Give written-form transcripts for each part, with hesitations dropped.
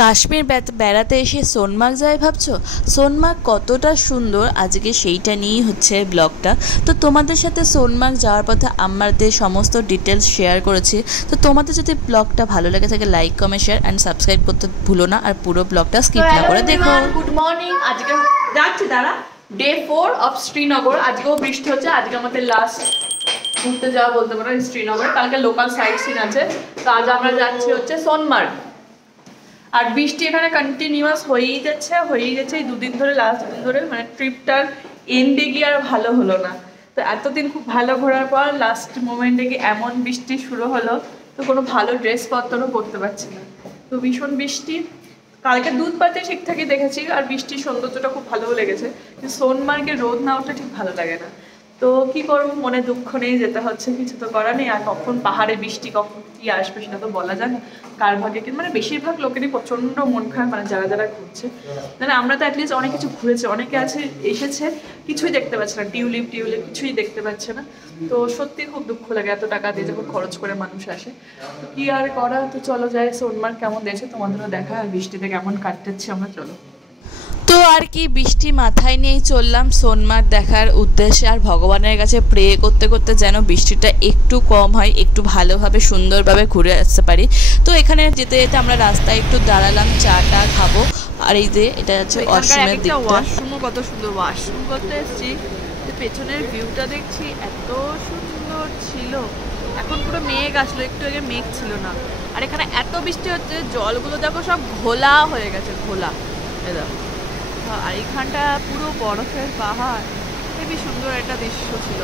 কাশ্মীর বেড়াতে এসে সোনমার্গ যায় ভাবছো? সোনমার্গ কতটা সুন্দর আজকে সেইটা নিয়েই হচ্ছে ব্লগটা। তো তোমাদের সাথে সোনমার্গ যাওয়ার পথে আমাদের সমস্ত ডিটেলস শেয়ার করেছি। তো তোমাদের যদি ব্লগটা ভালো লাগে থাকে like comment share and subscribe করতে ভুলো না, আর পুরো ব্লগটা স্কিপ না করে দেখো। Good morning. আজকে যাচ্ছি দাঁড়া ডে 4 অফ শ্রীনগর। আজকেও বৃষ্টি হচ্ছে। আজকে আমাদের লাস্ট ঘুরতে যাওয়া বলতে পারো শ্রীনগর। কালকে লোকাল সাইট সিন আছে। তো আজ আমরা যাচ্ছি হচ্ছে সোনমার্গ। আর বৃষ্টি এখানে কন্টিনিউয়াস হয়েই যাচ্ছে এই দুদিন ধরে, লাস্ট দুদিন ধরে। মানে ট্রিপটার এন্ডে গিয়ে আর ভালো হলো না। তো এতদিন খুব ভালো ঘোরার পর লাস্ট মোমেন্টে গিয়ে এমন বৃষ্টি শুরু হলো, তো কোনো ভালো ড্রেসপত্রও করতে পারছি না। তো ভীষণ বৃষ্টি। কালকে দুধ পাতে ঠিকঠাকই দেখেছি, আর বৃষ্টির সৌন্দর্যটা খুব ভালোও লেগেছে। কিন্তু সোনমার্গে রোদ না ওঠা ঠিক ভালো লাগে না। তো কি করবো, মনে দুঃখ নেই, যেতে হচ্ছে, কিছু তো করার নেই। আর কখন পাহাড়ে বৃষ্টি কখন কি আসবে সেটা তো বলা যায় না কার ভাগে। কিন্তু মানে বেশিরভাগ লোকেরই প্রচন্ড মন খারাপ, মানে যারা যারা ঘুরছে। মানে আমরা তো অ্যাটলিস্ট অনেক কিছু ঘুরেছি, অনেকে আছে এসেছে কিছুই দেখতে পাচ্ছে না, টিউলিপ কিছুই দেখতে পাচ্ছে না। তো সত্যি খুব দুঃখ লাগে এত টাকা দিয়ে যখন খরচ করে মানুষ আসে। তো কি আর করা, তো চলো যাই। সোনমার্গ কেমন দিয়েছে তোমাদেরও দেখা, আর বৃষ্টিতে কেমন কাটতেছি আমরা, চলো। তো আর কি, বৃষ্টি মাথায় নিয়েই চললাম সোনমার্গ দেখার উদ্দেশ্যে। আর ভগবানের কাছে প্রে করতে করতে যেন বৃষ্টিটা একটু কম হয়, একটু ভালোভাবে সুন্দরভাবে ঘুরে আসতে পারি। তো এখানে যেতে যেতে আমরা রাস্তায় একটু দাঁড়ালাম, চাটা খাবো। আর এই যে এটা হচ্ছে ওয়াশরুমের দিকটা। ওয়াশরুমও কত সুন্দর, ওয়াশরুম করতে এসেছি। পেছনের ভিউটা দেখছি এত সুন্দর ছিল। এখন পুরো মেঘ আসলো, একটু আগে মেঘ ছিল না। আর এখানে এত বৃষ্টি হচ্ছে, জলগুলো দেখো সব ঘোলা হয়ে গেছে, ঘোলা। দেখো, আর এইখানটা পুরো বরফের পাহাড়। খুবই সুন্দর একটা দৃশ্য ছিল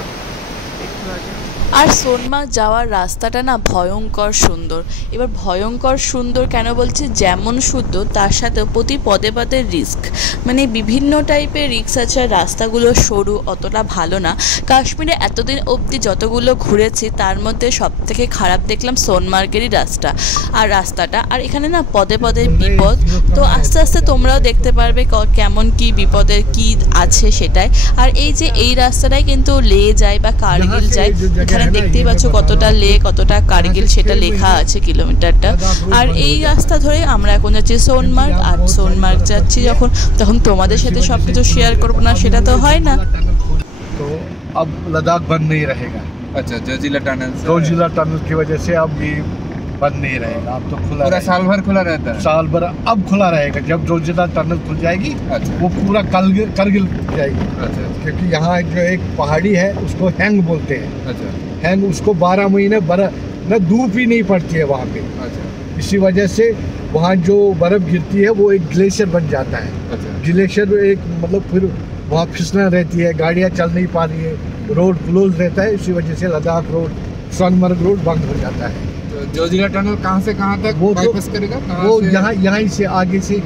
দেখতে পাচ্ছি। আর সোনমার্গ যাওয়ার রাস্তাটা না ভয়ঙ্কর সুন্দর। এবার ভয়ঙ্কর সুন্দর কেন বলছি, যেমন সুন্দর তার সাথে প্রতি পদে পদে রিস্ক, মানে বিভিন্ন টাইপের রিস্ক আছে। আর রাস্তাগুলো সরু, অতটা ভালো না। কাশ্মীরে এতদিন অবধি যতগুলো ঘুরেছি তার মধ্যে সব থেকে খারাপ দেখলাম সোনমার্গেরই রাস্তাটা। আর এখানে না পদে পদে বিপদ। তো আস্তে আস্তে তোমরাও দেখতে পারবে কেমন কি বিপদের কি আছে সেটাই। আর এই যে এই রাস্তাটাই কিন্তু লে যায় বা কার্গিল যায়। এখানে দেখতেই পাচ্ছ কতটা লে কতটা কার্গিল সেটা লেখা আছে কিলোমিটারটা। আর এই রাস্তা ধরে আমরা এখন যাচ্ছি সোনমার্গ। আর সোনমার্গ যাচ্ছি যখন, তখন তোমাদের সাথে সবকিছু শেয়ার করবো না সেটা তো হয় না। तो अब लद्दाख बंद नहीं रहेगा। अच्छा, जोजिला टनल की वजह से अब ये बंद नहीं रहेगा। अब तो खुला, पूरा साल भर खुला रहता है। साल भर अब खुला रहेगा। जब जोजिला टनल खुल जाएगी, अच्छा, वो पूरा करगिल जाएगी। अच्छा, क्योंकि यहाँ जो एक पहाड़ी है उसको हैंग बोलते हैं। अच्छा, हैंग, उसको 12 महीने न धूप ही नहीं पड़ती है वहाँ पे। अच्छा, इसी वजह से वहाँ जो बर्फ गिरती है वो एक ग्लेशियर बन जाता है। अच्छा, ग्लेशियर एक मतलब फिर वहाँ फिसलन रहती है, गाड़ियाँ चल नहीं पा रही है, रोड क्लोज रहता है। इसी वजह से लद्दाख रोड, सोनमर्ग रोड बंद हो जाता है। तो जोजिला टनल कहाँ से कहाँ तक बाईपास करेगा? वो यहाँ से आगे से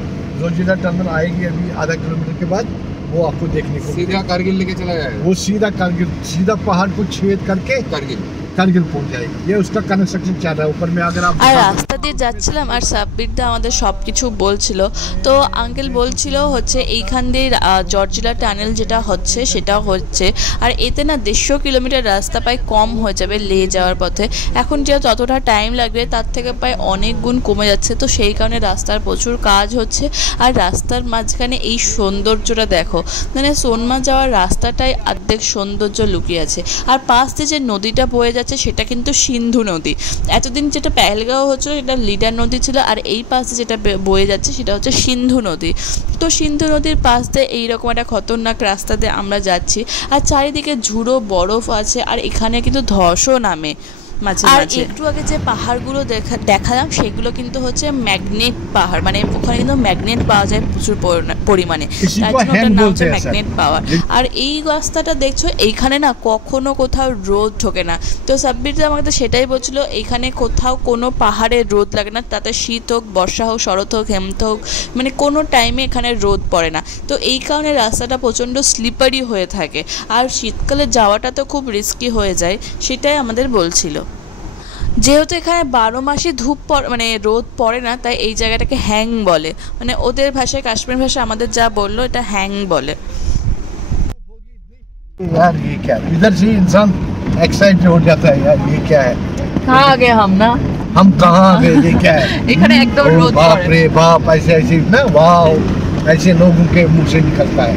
जोजिला टनल आएगी, अभी आधा किलोमीटर के बाद वो आपको देखने को सीधा कारगिल लेके चला जाएगा। वो सीधा कारगिल, सीधा पहाड़ को छेद करके कारगिल पहुंच जाएगी। ये उसका कंस्ट्रक्शन चल रहा है ऊपर में। अगर आप আর রাস্তা দিয়ে যাচ্ছিলাম আর সাব্বিরদা আমাদের সব কিছু বলছিল। তো আঙ্কেল বলছিল হচ্ছে এইখান দিয়ে জর্জিলা টানেল যেটা হচ্ছে সেটা হচ্ছে। আর এতে না 150 কিলোমিটার রাস্তা প্রায় কম হয়ে যাবে লে যাওয়ার পথে। এখন যে যতটা টাইম লাগবে তার থেকে প্রায় অনেক গুণ কমে যাচ্ছে। তো সেই কারণে রাস্তার প্রচুর কাজ হচ্ছে। আর রাস্তার মাঝখানে এই সৌন্দর্যটা দেখো, মানে সোনমার্গ যাওয়ার রাস্তাটাই অর্ধেক সৌন্দর্য লুকিয়ে আছে। আর পাশ দিয়ে যে নদীটা বয়ে যাচ্ছে সেটা কিন্তু সিন্ধু নদী। এতদিন যেটা পেহেলগাঁও হচ্ছিল সেটা লিডার নদী ছিল, আর এই পাশে যেটা বয়ে যাচ্ছে সেটা হচ্ছে সিন্ধু নদী। তো সিন্ধু নদীর পাশ দিয়ে এইরকম একটা খতরনাক রাস্তাতে আমরা যাচ্ছি। আর চারিদিকে ঝুড়ো বরফ আছে, আর এখানে কিন্তু ধসও নামে মাঝে মাঝে। একটু আগে যে পাহাড়গুলো দেখালাম সেগুলো কিন্তু হচ্ছে ম্যাগনেট পাহাড়, মানে ওখানে কিন্তু ম্যাগনেট পাওয়া যায় প্রচুর পরিমাণে, তার জন্য ওটার নাম হচ্ছে ম্যাগনেট পাওয়ার। আর এই রাস্তাটা দেখছো, এইখানে না কখনো কোথাও রোদ ঢোকে না। তো সাব্বির আমাকে সেটাই বলছিল, এইখানে কোথাও কোনো পাহাড়ে রোদ লাগে না, তাতে শীত হোক, বর্ষা হোক, শরৎ হোক, হেমন্ত হোক, মানে কোনো টাইমে এখানে রোদ পড়ে না। তো এই কারণে রাস্তাটা প্রচণ্ড স্লিপারি হয়ে থাকে। আর শীতকালে যাওয়াটা তো খুব রিস্কি হয়ে যায়, সেটাই আমাদের বলছিল। যেহেতু এখানে 12 মাসই মানে রোদ পড়ে না, তাই এই জায়গাটাকে হ্যাং বলে। মানে ওদের ভাষায়, কাশ্মীর ভাষায় আমাদের যা বললো, এটা হ্যাং বলে। यार ये क्या, इधर से इंसान एक्साइटेड हो जाता है यार, ये क्या है। कहाँ आ गए हम ना, हम कहाँ गए, ये क्या है? এখানে একদম ओ রোদ बाप পড়ে। रे बाप, ऐसे ऐसे ना, वाह, ऐसे लोगों के मुंह से निकलता है।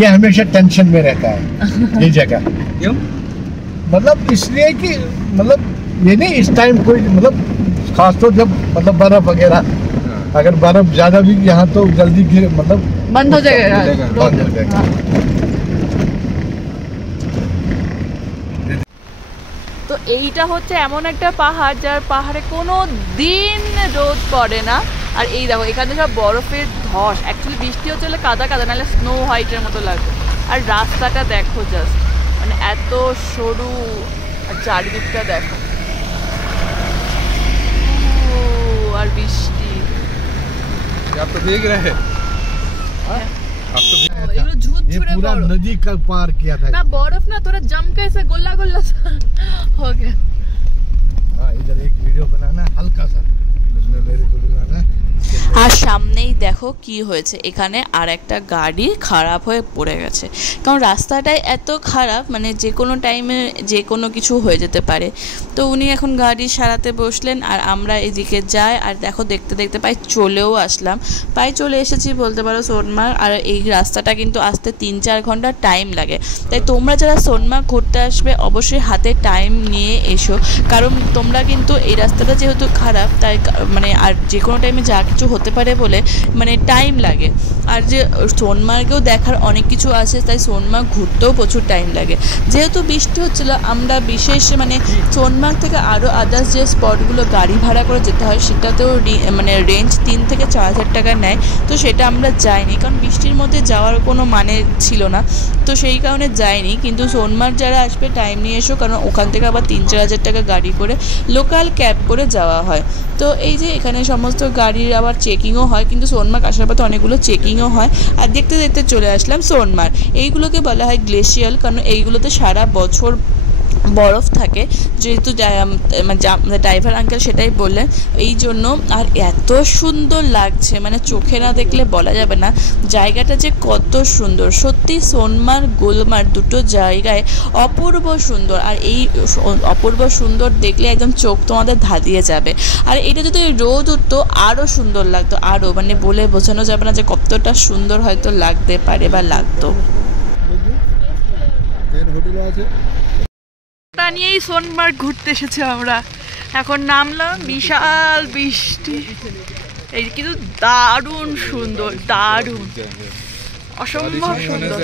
ये हमेशा टेंशन में रहता है ये जगह। क्यों? मतलब इसलिए कि मतलब ये नहीं, इस टाइम कोई मतलब खास तो जब मतलब बर्फ वगैरह, अगर बर्फ ज्यादा भी यहाँ तो जल्दी गिर मतलब বন্ধ हो जाएगा बंद हो जाएगा। তো এইটা হচ্ছে এমন একটা পাহাড় যার পাহাড়ে কোনো দিন রোদ পড়ে না। আর এই দেখো এখানে সব বরফের ধস, অ্যাকচুয়ালি বৃষ্টি হচ্ছে হলে কাদা কাদা, নাহলে স্নো হোয়াইটের মতো লাগে। আর রাস্তাটা দেখো জাস্ট, মানে এত সরু, আর চারিদিকটা দেখো, আর বৃষ্টি। आप तो भीग रहे हैं। आप तो এগুলো ये ঝুরঝুরে पूरा বরফ नदी का पार किया था। না, বরফ না, তোরা जम के ऐसे गोला गोला हो गया। हाँ, इधर एक वीडियो बनाना हल्का सा, उसमें मेरे को बुलाना। আর সামনেই দেখো কি হয়েছে, এখানে আর একটা গাড়ি খারাপ হয়ে পড়ে গেছে। কারণ রাস্তাটাই এত খারাপ, মানে যে কোনো টাইমে যে কোনো কিছু হয়ে যেতে পারে। তো উনি এখন গাড়ি সারাতে বসলেন, আর আমরা এদিকে যাই, আর দেখো দেখতে দেখতে প্রায় চলেও আসলাম, প্রায় চলে এসেছি বলতে পারো সোনমার্গ। আর এই রাস্তাটা কিন্তু আসতে 3-4 ঘন্টা টাইম লাগে। তাই তোমরা যারা সোনমার্গ ঘুরতে আসবে অবশ্যই হাতে টাইম নিয়ে এসো, কারণ তোমরা কিন্তু এই রাস্তাটা যেহেতু খারাপ, তাই মানে আর যে কোনো টাইমে যা কিছু হতে পারে বলে মানে টাইম লাগে। আর যে সোনমার্গেও দেখার অনেক কিছু আছে, তাই সোনমার্গ ঘুরতেও প্রচুর টাইম লাগে। যেহেতু বৃষ্টি হচ্ছিলো, আমরা বিশেষ মানে সোনমার্গ থেকে আরও আদার্স যে স্পটগুলো গাড়ি ভাড়া করে যেতে হয় সেটাতেও মানে রেঞ্জ 3 থেকে 4,000 টাকা নেয়। তো সেটা আমরা যাইনি, কারণ বৃষ্টির মধ্যে যাওয়ার কোনো মানে ছিল না, তো সেই কারণে যাইনি। কিন্তু সোনমার্গ যারা আসবে টাইম নিয়ে এসো, কারণ ওখান থেকে আবার 3-4 হাজার টাকা গাড়ি করে লোকাল ক্যাব করে যাওয়া হয়। তো এই যে এখানে সমস্ত গাড়ির আবার চেকিংও হয়, কিন্তু সোনমার্গ আসার পথে অনেকগুলো চেকিংও হয়। আর দেখতে দেখতে চলে আসলাম সোনমার্গ। এইগুলোকে বলা হয় গ্লেশিয়াল, কারণ এইগুলোতে সারা বছর বরফ থাকে, যেহেতু ড্রাইভার আঙ্কেল সেটাই বললেন, এই জন্য। আর এত সুন্দর লাগছে, মানে চোখে না দেখলে বলা যাবে না জায়গাটা যে কত সুন্দর। সত্যি সোনমার্গ গুলমার্গ দুটো জায়গায় অপূর্ব সুন্দর, আর এই অপূর্ব সুন্দর দেখলে একদম চোখ তোমাদের ধাঁধিয়ে যাবে। আর এটা যদি রোদ উঠতো আরও সুন্দর লাগতো, আরও মানে বলে বোঝানো যাবে না যে কতটা সুন্দর হয়তো লাগতে পারে বা লাগতো। তা নিয়েই সোনমার্গ ঘুরতে এসেছি আমরা। এখন নামলাম, বিশাল বৃষ্টি, এই কিন্তু দারুণ সুন্দর, দারুণ অসম্ভব সুন্দর।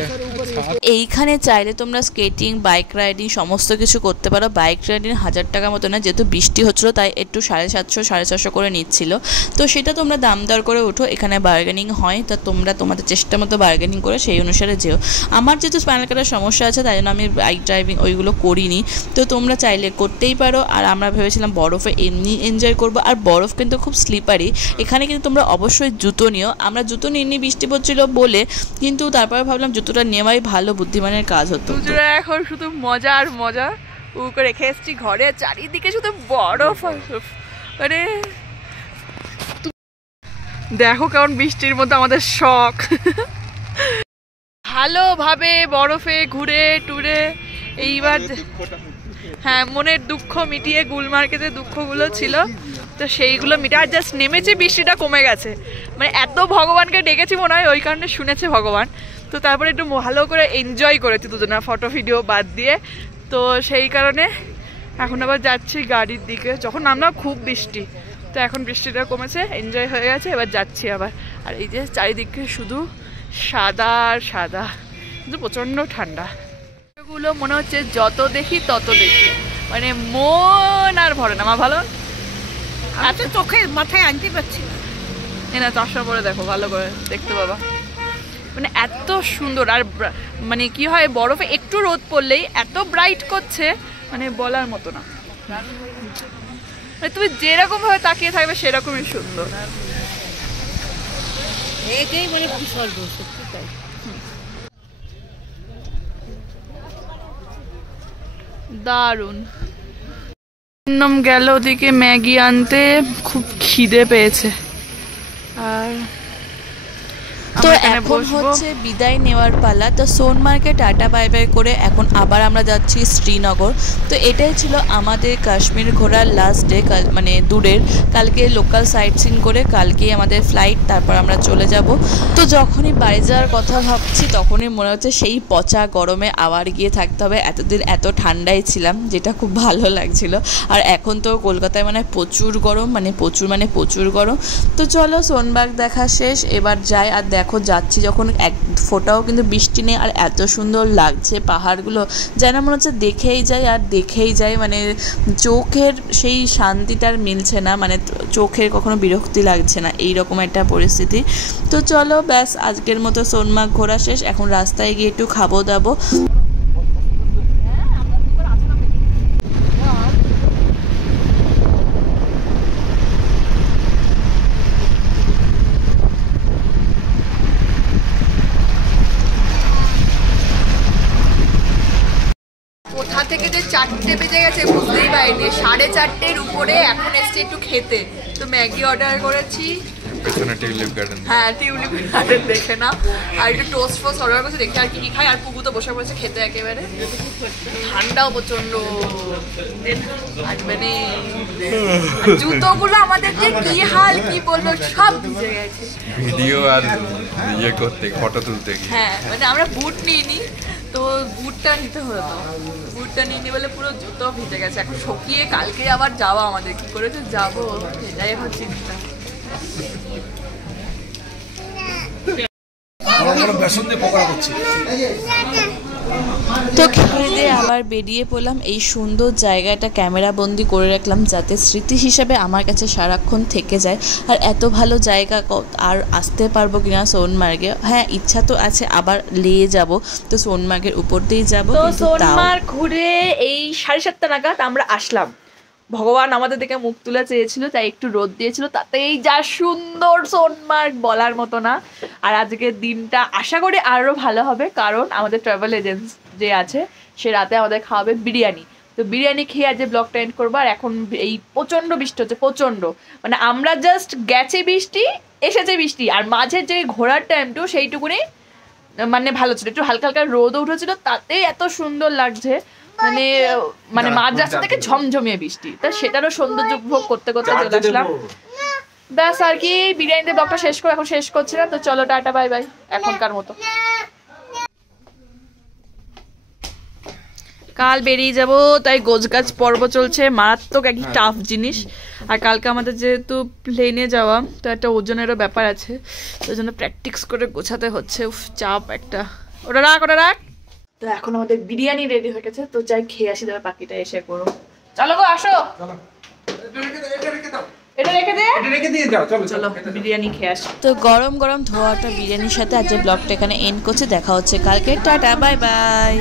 এইখানে চাইলে তোমরা স্কেটিং, বাইক রাইডিং সমস্ত কিছু করতে পারো। বাইক রাইডিং 1000 টাকা মতো না, যেহেতু বৃষ্টি হচ্ছিলো তাই একটু 750-750 করে নিচ্ছিল। তো সেটা তোমরা দাম দর করে ওঠো, এখানে বার্গেনিং হয়, তা তোমরা তোমাদের চেষ্টা মতো বার্গেনিং করে সেই অনুসারে যেও। আমার যেহেতু স্পাইনাল কার্ডের সমস্যা আছে তাই জন্য আমি বাইক ড্রাইভিং ওইগুলো করিনি, তো তোমরা চাইলে করতেই পারো। আর আমরা ভেবেছিলাম বরফে এমনি এনজয় করবো, আর বরফ কিন্তু খুব স্লিপারি, এখানে কিন্তু তোমরা অবশ্যই জুতো নিও। আমরা জুতো নিইনি বৃষ্টি পড়ছিলো বলে, কিন্তু তারপরে ভাবলাম জুতোটা নেওয়াই ভালো, বুদ্ধিমানের কাজ হতো। দুজনে এখন শুধু মজা আর মজা, করে রেখে এসেছি ঘরে, চারিদিকে শুধু বরফ। মানে দেখো কেমন বৃষ্টির মধ্যে আমাদের শখ, ভালোভাবে বরফে ঘুরে টুরে এইবার হ্যাঁ মনের দুঃখ মিটিয়ে, গুলমার্গে যে দুঃখগুলো ছিল তো সেইগুলো মিটে। আর জাস্ট নেমেছে, বৃষ্টিটা কমে গেছে, মানে এত ভগবানকে ডেকেছি মনে হয় ওই কারণে শুনেছে ভগবান। তো তারপরে একটু ভালো করে এনজয় করেছি দুজনা, ফটো ভিডিও বাদ দিয়ে। তো সেই কারণে এখন আবার যাচ্ছি গাড়ির দিকে। যখন নামলাম খুব বৃষ্টি, তো এখন বৃষ্টিটা কমেছে, এনজয় হয়ে গেছে, এবার যাচ্ছি আবার। আর এই যে চারিদিকে শুধু সাদা আর সাদা, কিন্তু প্রচণ্ড ঠান্ডা। এগুলো মনে হচ্ছে যত দেখি তত দেখি, মানে মন আর ভরে না। মা ভালো, আচ্ছা চোখে মাথায় আনতে পারছি না, চশমা পরে দেখো ভালো করে দেখতে পাবা। মানে এত সুন্দর, আর মানে কি হয় বরফে একটু রোদ পড়লেই এত ব্রাইট করছে, মানে বলার মতো না। মানে তুমি যেরকম ভাবে তাকিয়ে থাকবে সেরকমই সুন্দর। এটাই মানে বিশাল সত্যি তাই। দারুণ। গেল ওদিকে ম্যাগি আনতে, খুব খিদে পেয়েছে। আর তো এখন হচ্ছে বিদায় নেওয়ার পালা। তো সোনমার্গে টাটা বাই বাই করে এখন আবার আমরা যাচ্ছি শ্রীনগর। তো এটাই ছিল আমাদের কাশ্মীর ঘোরার লাস্ট ডে, মানে দূরের। কালকে লোকাল সাইট সিন করে কালকেই আমাদের ফ্লাইট, তারপর আমরা চলে যাব। তো যখনই বাড়ি যাওয়ার কথা ভাবছি তখনই মনে হচ্ছে সেই পচা গরমে আবার গিয়ে থাকতে হবে। এতদিন এত ঠান্ডায় ছিলাম, যেটা খুব ভালো লাগছিল। আর এখন তো কলকাতায় মানে প্রচুর গরম, মানে প্রচুর গরম। তো চলো সোনমার্গ দেখা শেষ, এবার যাই। আর দেখো যাচ্ছি যখন এক ফোঁটাও কিন্তু বৃষ্টি নেই, আর এত সুন্দর লাগছে পাহাড়গুলো, যেন মনে হচ্ছে দেখেই যাই, মানে চোখের সেই শান্তিটার মিলছে না, মানে চোখের কখনো বিরক্তি লাগছে না, এইরকম একটা পরিস্থিতি। তো চলো ব্যাস, আজকের মতো সোনমার্গ ঘোরা শেষ। এখন রাস্তায় গিয়ে একটু খাবো দাবো। কোথা থেকে যে 4টে বেজে গেছে বুঝতেই পারিনি, 4:30-এর উপরে এখন এসছে একটু খেতে। তো ম্যাগি অর্ডার করেছি, পেছনে টিউলিপ গার্ডেন, হ্যাঁ টিউলিপ গার্ডেন দেখে না, আর একটু টোস্ট ফোস্ট অর্ডার করেছি, দেখে আর কি কি খাই। আর পুকু তো বসে পড়েছে খেতে, একেবারে ঠান্ডাও প্রচন্ড, মানে জুতোগুলো আমাদের যে কি হাল কি বলবো, সব ভিজে গেছে ভিডিও আর ইয়ে করতে, ফটো তুলতে গিয়ে। হ্যাঁ মানে আমরা বুট নিইনি, তো বুটটা নিতে হতো, বুটটা নিয়ে বলে পুরো জুতো ভিজে গেছে। এখন শুকিয়ে কালকে আবার যাওয়া, আমাদের কি করে যে যাবো সেটাই এখন চিন্তা। তো খেয়ে দিয়ে আবার বেরিয়ে পড়লাম। এই সুন্দর জায়গাটা ক্যামেরা বন্দি করে রাখলাম যাতে স্মৃতি হিসেবে আমার কাছে সারাক্ষণ থেকে যায়। আর এত ভালো জায়গা আর আসতে পারবো কিনা সোনমার্গে, হ্যাঁ ইচ্ছা তো আছে, আবার নিয়ে যাব, তো সোনমার্গের উপর দিয়েই যাবো। তো সোনমার্গ ঘুরে এই 7:30 নাগাদ আমরা আসলাম। ভগবান আমাদের দিকে মুখ তুলে চেয়েছিল, তাই একটু রোদ দিয়েছিল, তাতেই যা সুন্দর সোনমার্গ বলার মতো না। আর আজকের দিনটা আশা করি আরও ভালো হবে, কারণ আমাদের ট্রাভেল এজেন্ট যে আছে সে রাতে আমাদের খাওয়াবে বিরিয়ানি। তো বিরিয়ানি খেয়ে আজ ব্লগটা এন্ড করবো। আর এখন এই প্রচণ্ড বৃষ্টি হচ্ছে, প্রচণ্ড, মানে আমরা জাস্ট গেছে বৃষ্টি, এসেছে বৃষ্টি, আর মাঝের যে ঘোরার টাইমটু সেইটুকুনি মানে ভালো ছিল, একটু হালকা হালকা রোদও উঠেছিল, তাতেই এত সুন্দর লাগছে, মানে মাঝ রাস্তা থেকে ঝমঝমিয়ে বৃষ্টি, তা সেটারও সৌন্দর্য উপভোগ করতে করতে চলে আসলাম। ব্যাস আর কি, বিরিয়ানিতে ব্লগটা শেষ করে এখন শেষ করছি না। তো চলো টাটা বাই বাই এখনকার মতো। কাল বেরিয়ে যাব, তাই গোছগাছ পর্ব চলছে, মারাত্মক একই টাফ জিনিস। আর কালকে আমাদের যেহেতু প্লেনে যাওয়া, তো একটা ওজনেরও ব্যাপার আছে, তো জন্য প্র্যাকটিস করে গোছাতে হচ্ছে। চাপ একটা, ওটা রাখ। তো এখন আমাদের বিরিয়ানি রেডি হয়ে গেছে, তো যাই খেয়ে আসি, দেবে বাকিটা এসে করো। চলো গো আসো, এটা রেখে দিয়ে যাও, চলো বিরিয়ানি খেয়ে আসি। তো গরম গরম ধোয়াটা বিরিয়ানির সাথে আজকে ব্লগটা এখানে এন্ড করছে। দেখা হচ্ছে কালকে, টাটা বাই বাই।